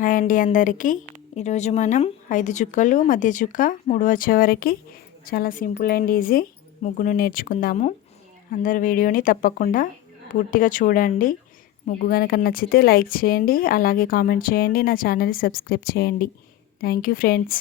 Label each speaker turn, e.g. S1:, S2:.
S1: Hi అండి అందరికీ. ఈరోజు మనం ఐదు చుక్కలు మధ్య చుక్క మూడు వచ్చే వరకు చాలా సింపుల్ అండ్ ఈజీ ముగ్గును నేర్చుకుందాము. అందరు వీడియోని తప్పకుండా పూర్తిగా చూడండి. ముగ్గు కనుక నచ్చితే లైక్ చేయండి అలాగే కామెంట్ చేయండి నా ఛానల్ సబ్స్క్రైబ్ చేయండి. Thank you friends.